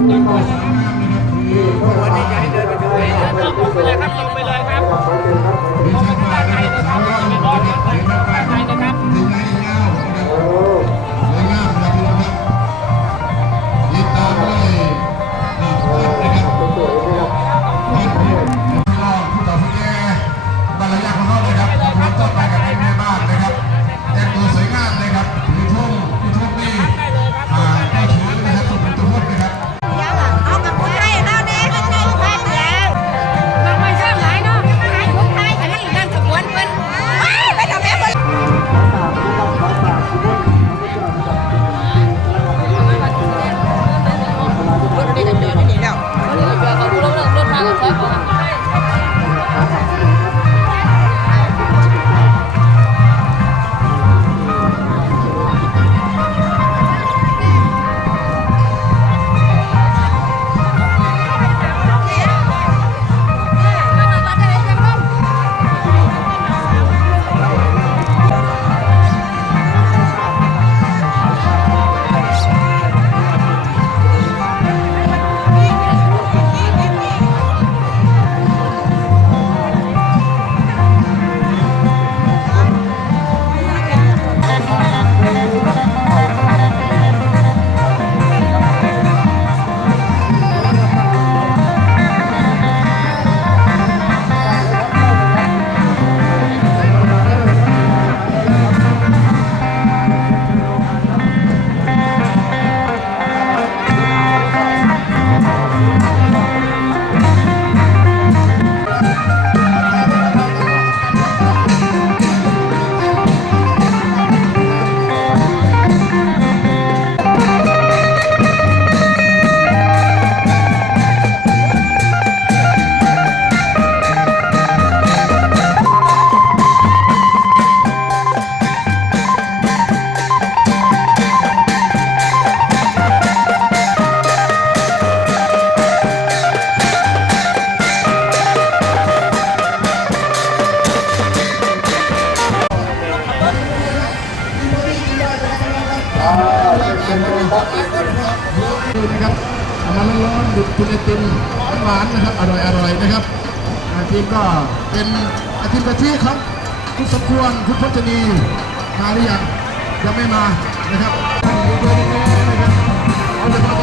วันนี้จะให้เดินไปดูเลยตรงไปเอาทีมกะทิครับ คุณสมควรคุณพจนีมาหรือยังยังไม่มานะครับท่านผู้บริหารนะครับเอาแต่ความตั้งใจนะครับ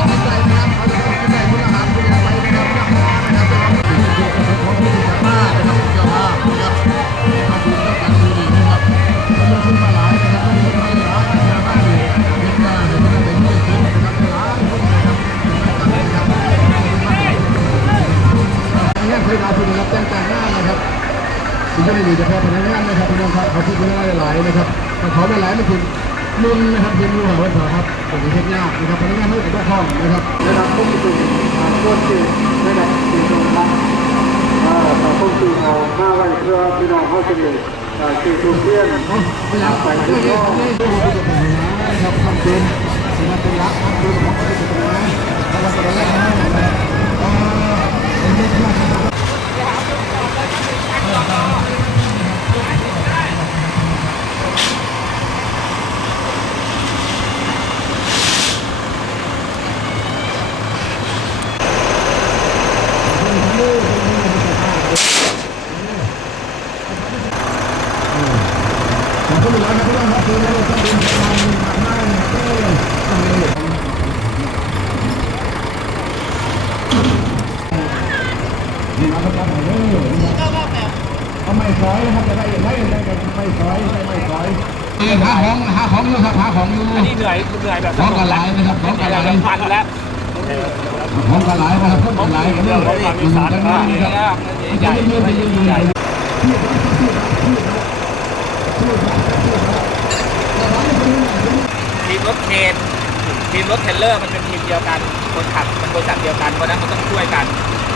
ถึงลุงนะครับเพียงรู้ว่าเถอะครับผมเช็คยากนะครับพนักงานไม่ต้องคล่องนะครับได้รับข้อมูลอ่าโคตรจริงได้รับสิ่งตรงนั้นอ่าแต่ข้อมูลเอามาไว้เพื่อพี่น้องเขาจะมีอ่าสิ่งทุกเรื่องพยายามไปเรื่อยๆเรื่อยๆนะครับทำเป็นนะครับเป็นรักทำเป็นของคนอื่นนะแล้วก็เป็นแรกนะครับอ่าเป็นเรื่องที่น่าขอบคุณหลายครับพี่น้องครับคือเราต้องเป็นทางมากๆก็ต้องเลยนี่เอาไปท ไรเนี่ยเอาไม้สอยนะครับจะได้ได้ได้กันไม้สอยใช้ไม้สอยหาของหาของอยู่ครับหาของอยู่อันนี้เหนื่อยเหนื่อยแบบของกระไหลนะครับของกระไหลแบบพันแล้ว ของกระไหลนะครับของกระไหลกันเนี่ยอยู่กันมานะครับจะยืนจะยืนอยู่ไหนทีมรถเคนทีมรถเทรลเลอร์มันเป็นทีมเดียวกัน คนขับมันบริษัทเดียวกันเพราะนั้นมันต้องช่วยกัน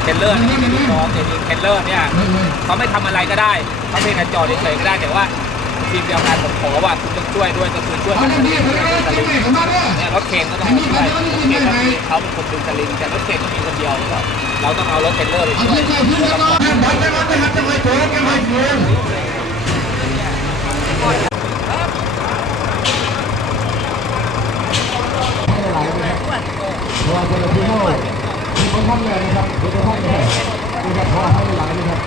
เทรลเลอร์นี่เป็นน้องแต่ทีมเทรลเลอร์เนี่ยเขาไม่ทำอะไรก็ได้เขาเพียงแต่จอดเฉยๆก็ได้แต่ว่า ทีมเดียวกันผมขอว่าคุณต้องช่วยด้วยก็คือช่วยเอามันเรื่องนี้เขาเรียกว่าจิ้มเหม่เขามาด้วยเนี่ยรถเคนก็ต้องมาช่วยรถเคนเขาเป็นคนดึงสลิงแต่รถเคนก็มีคนเดียวเราต้องเอารถเทรลเลอร์ไปเอาช่วยขึ้นไปขึ้นไปก่อนบอลไปบอลไปหัดจะไปโกงจะไปโกงเพราะว่าคนละพี่โม่ที่เขาทำเลยนะครับเดี๋ยวจะทำเลยนะครับเพราะว่าให้หลายนะครับ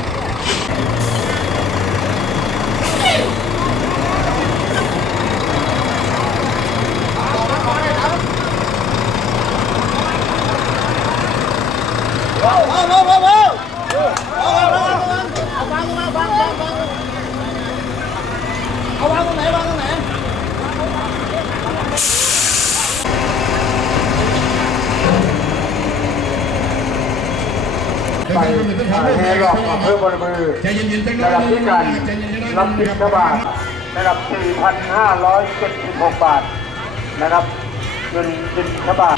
ไปแห่หลอกอำเภอบริบูรณ์ระดับที่การรับบิณฑบาตนะครับ 4,576 บาท นะครับเงินบิณฑบาต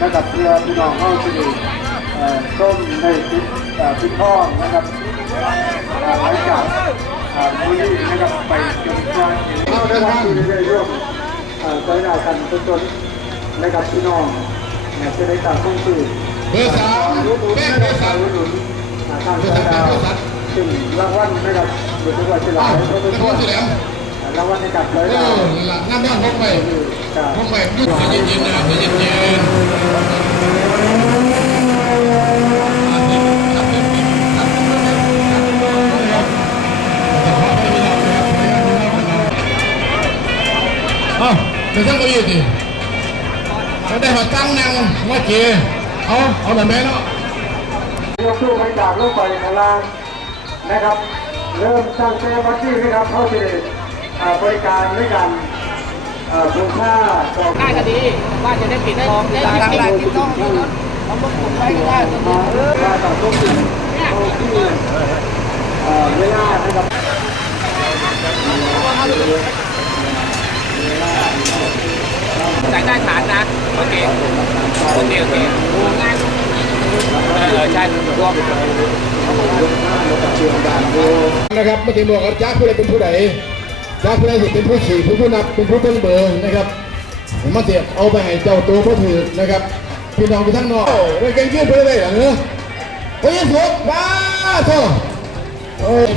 นะครับเพื่อพี่น้องเข้าสู่เอ่อส้มในพิษพิษท่อนะครับหลังจากมือนี้นะครับไปจนกว่าเข้าได้รับที่ได้ร่วมเอ่อใจหน้ากันจนจนนะครับพี่น้องจะได้ตามข้อสื่อ เบอร์สามรู้หนุนแป้งเบอร์สามรู้หนุนอ่างสายดาวซึ่งรางวัลนะครับอยู่ที่ว่าจะหลาอ้วยเพราะเป็เป็นนคว่านที่แล้วรางวัลในกับร้อยเอดาวอหลังหน้าบ้านพกไปกับพกไปยุดใจเย็นๆนะครับใจเย็นๆอ้าวเดี๋ยวท่านก็ยืดดิเขาได้มาตั้งนางว่าเก เอาเอาแบบนี้เนาะยกตู้ไปจากลูกไปข้างล่างนะครับ เริ่มสร้างเซลล์วัดที่นะครับเข้าที่อ่าบริการด้วยกันเอ่อคุณค่าต่อได้ก็ดีว่าจะได้ปิดทองได้ปิดปิดทองเราต้องขุดไว้ก็ได้มามาต่อต้นที่เข้าที่เอ่อเวลานะครับจ่ายได้ฐานนะโอเค โอเคโอเคเออใช่รวมนะครับไม่ใช่บอกว่าจ้าผู้ใดเป็นผู้ใดจ้าผู้ใดสิเป็นผู้ขี่ผู้ผู้นับเป็นผู้ต้นเบอร์นะครับมาเสียบเอาไปให้เจ้าตัวผู้ถือนะครับพี่น้องไปทั้งนอกโอ้ยเก่งชื่อไปเลยเหรอเนอะโอ้ยสุดว้าโธ่โอ้ย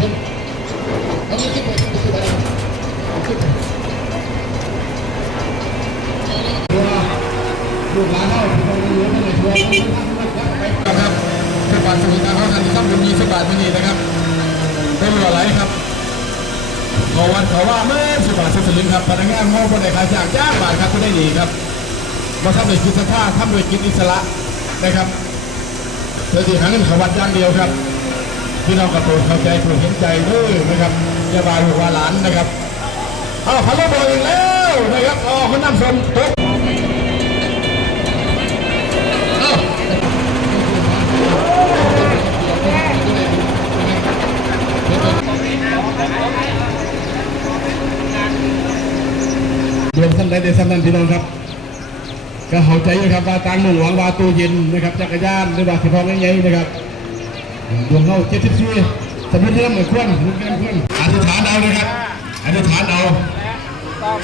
เอา ลูกหลานเขาเป็นคนรู้ไม่ได้ช่วยครับเทศบาลสมุทรสาครท่านที่ทำบุญมีสบาทที่นี่นะครับเป็นอะไรครับขอวันขอว่าเมื่อสิบบาทสิบสลึงครับพนักงานมองบนในค่าจ้างจ้างบาทครับก็ได้ดีครับมาทำโดยกิจสัทธาทำโดยกิจอิสระนะครับเพื่อที่หาเงินเขาวัดอย่างเดียวครับพี่น้องกระโปรงเข้าใจโปรดเห็นใจด้วยนะครับอย่าบาลูกวาหลานนะครับเอาพันธุ์บอลอีกแล้วนะครับอ๋อเขานำสมตก รวมท่านใดในท่านนั้นพี่น้องครับ ก็เข้าใจอยู่ครับว่าต่างหมู่หวังว่าตู้เย็นนะครับจักรยานหรือว่าสิพองใหญ่ๆนะครับดวงเข้าเจ็ดสิบสี่สมุนเรื่องเหมือนควรเหมือนกันควรอธิษฐานเอานะครับอธิษฐานเอา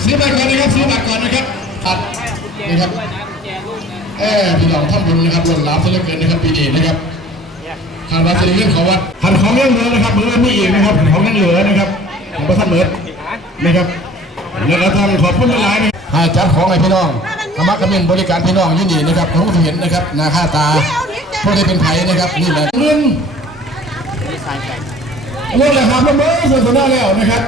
ซื้อบัตรก่อนนะครับซื้อบัตรก่อนนะครับตัดนะครับ เออพี่น้องทำบุญนะครับล้นหลามซะเหลือเกินนะครับปีนี้นะครับทางวัดสิริเรื่องของวัดหันของยังเหลือนะครับมือไม่อีกนะครับของยังเหลือนะครับของพระท่านเหมือนนะครับแล้วก็ทางขอบคุณหลายๆนะหาจัดของให้พี่น้องธรรมะกำเนินบริการพี่น้องอยินดีนะครับผมเห็นนะครับหน้าค่าตาพวกได้เป็นไผ่นะครับนี่แหละเงินเงินราคาประเมินส่วนสนาแล้วนะครับ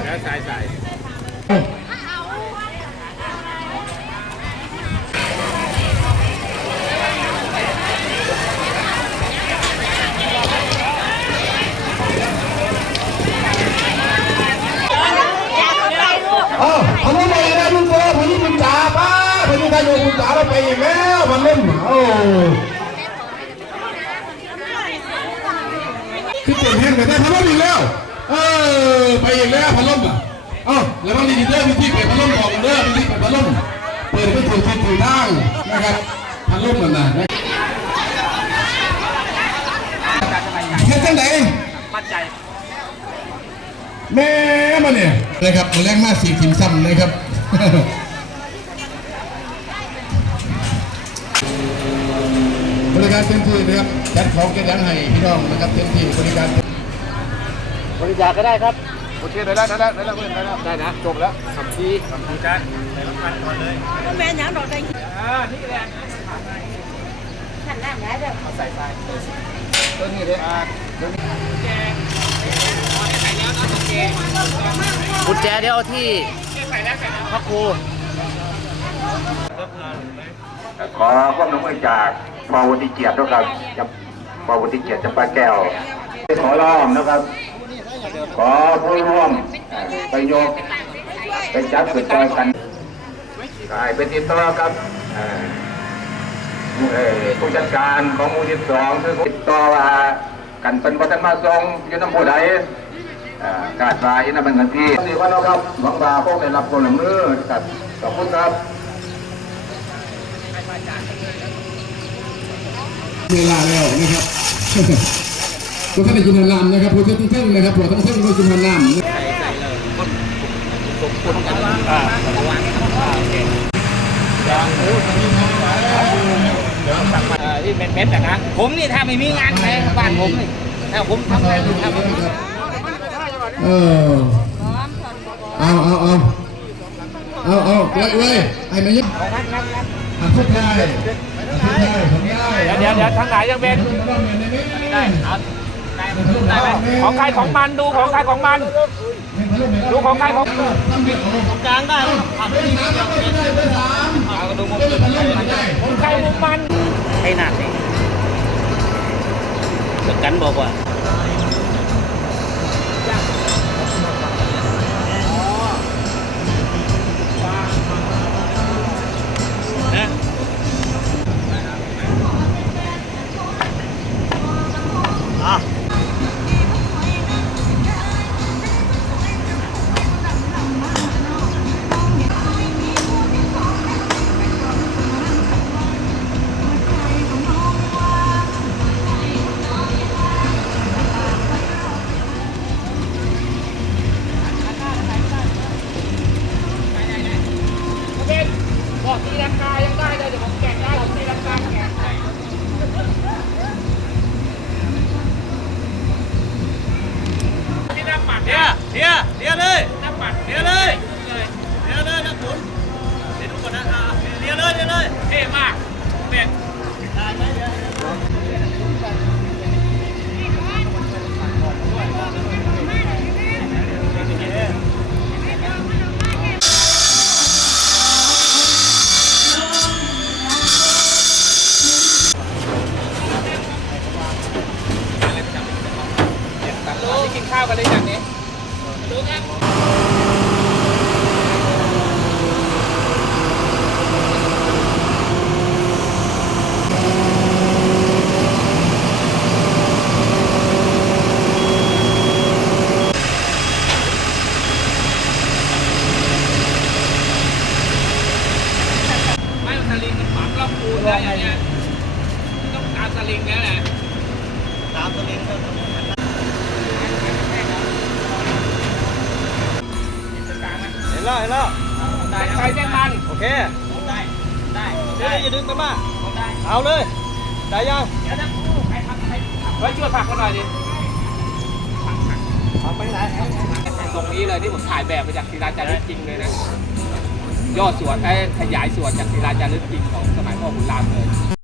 าพญิทายบุญจ่าเราไปอีกแล้วมันเล่นโอ้คือเปลี่ยนแห้งแต่ได้พลังอีกแล้ว เออไปอีกแล้วพัดลมอะเอ้าแล้วมันดีเด้อร์มีที่เปิดพัดลมบอกเด้อมีที่เปิดพัดลมเปิดไม่ถูกที่ถูกทางนะครับพัดลมมันนะนะอาจารย์สบายใจเฮ็ดจังไดมั่นใจแม่มาเนี่ยนะครับมาแรงมากสี่ทีมซ้ำนะครับ บริการเต็มที่นะครับจัดของแกยังให้พี่น้องนะครับเต็มที่บริการบริจาคก็ได้ครับโอเคได้แล้วได้แล้วได้แล้วได้แล้วได้นะจบแล้วขับทีขับทีกันใส่รถคันก่อนเลยแม่ยังดอกได้อ่านี่แหละขันน้ำได้เด้อเอาใส่ทรายตัวนี้เลยกุญแจเดี๋ยวเอาที่พระครูขอความร่วมมือจาก ปวติเกียรติด้วยครับจะปวติเกียรติจะปาแก้ว ขอร้องนะครับ ขอผู้ร่วมไปโยก ไปจับสุดจอยกันกายเป็นติดต่อครับผู้จัดการของมู่ที่สองคือติดต่อว่ากันเป็นวัฒนมาทรงอยืนน้ำผู้ใดกาดวายนั่นเป็นเงินที่สี่วันแล้วครับหวังว่าพวกได้รับผลมือครับขอบคุณครับ เวลาแล้วนะครับตัวท่านได้กินน้ำนะครับผู้ที่เท่งนะครับผู้ทั้งเท่งก็กินน้ำใส่ใส่เลยคนสมควรกันอ่าระวังอ่าโอเคเอ่อที่เป็นเม็ดอะนะผมนี่ถ้าไม่มีงานในบ้านผมนี่ถ้าผมทำอะไรอยู่ทำอะไรเออเอาเอาเอาเอาเอาเว้ยเว้ยไอ้มายึดอะทุกทายทุกทาย ของได้เดี๋ยวเดี๋ยวทางไหนยังเป็นได้เอาได้ได้ไหมของใครของมันดูของใครของมัน ดูของใครของกลางได้ผ่านไปทีเดียวเอาดูมุมอื่นมุมใครมุมมันไอ้หนักนี่กันบอกว่า แล้วอย่างเงี้ยต้องตามสลิงแล้วแหละตามสลิงก็เห็นแล้วเห็นแล้วได้ใครเส้นมันโอเคได้ ได้ได้อย่าดึงไปมากเอาเลยได้ยังเดี๋ยวนะใครทำใครไว้ช่วยผักกันหน่อยดิผักไปไหนตรงนี้เลยที่ผมถ่ายแบบมาจากศิลาจารึกจริงเลยนะ ย่อส่วนไอ้ขยายส่วนจากศิลาจารึกจริงของสมัยพ่อขุนรามเลย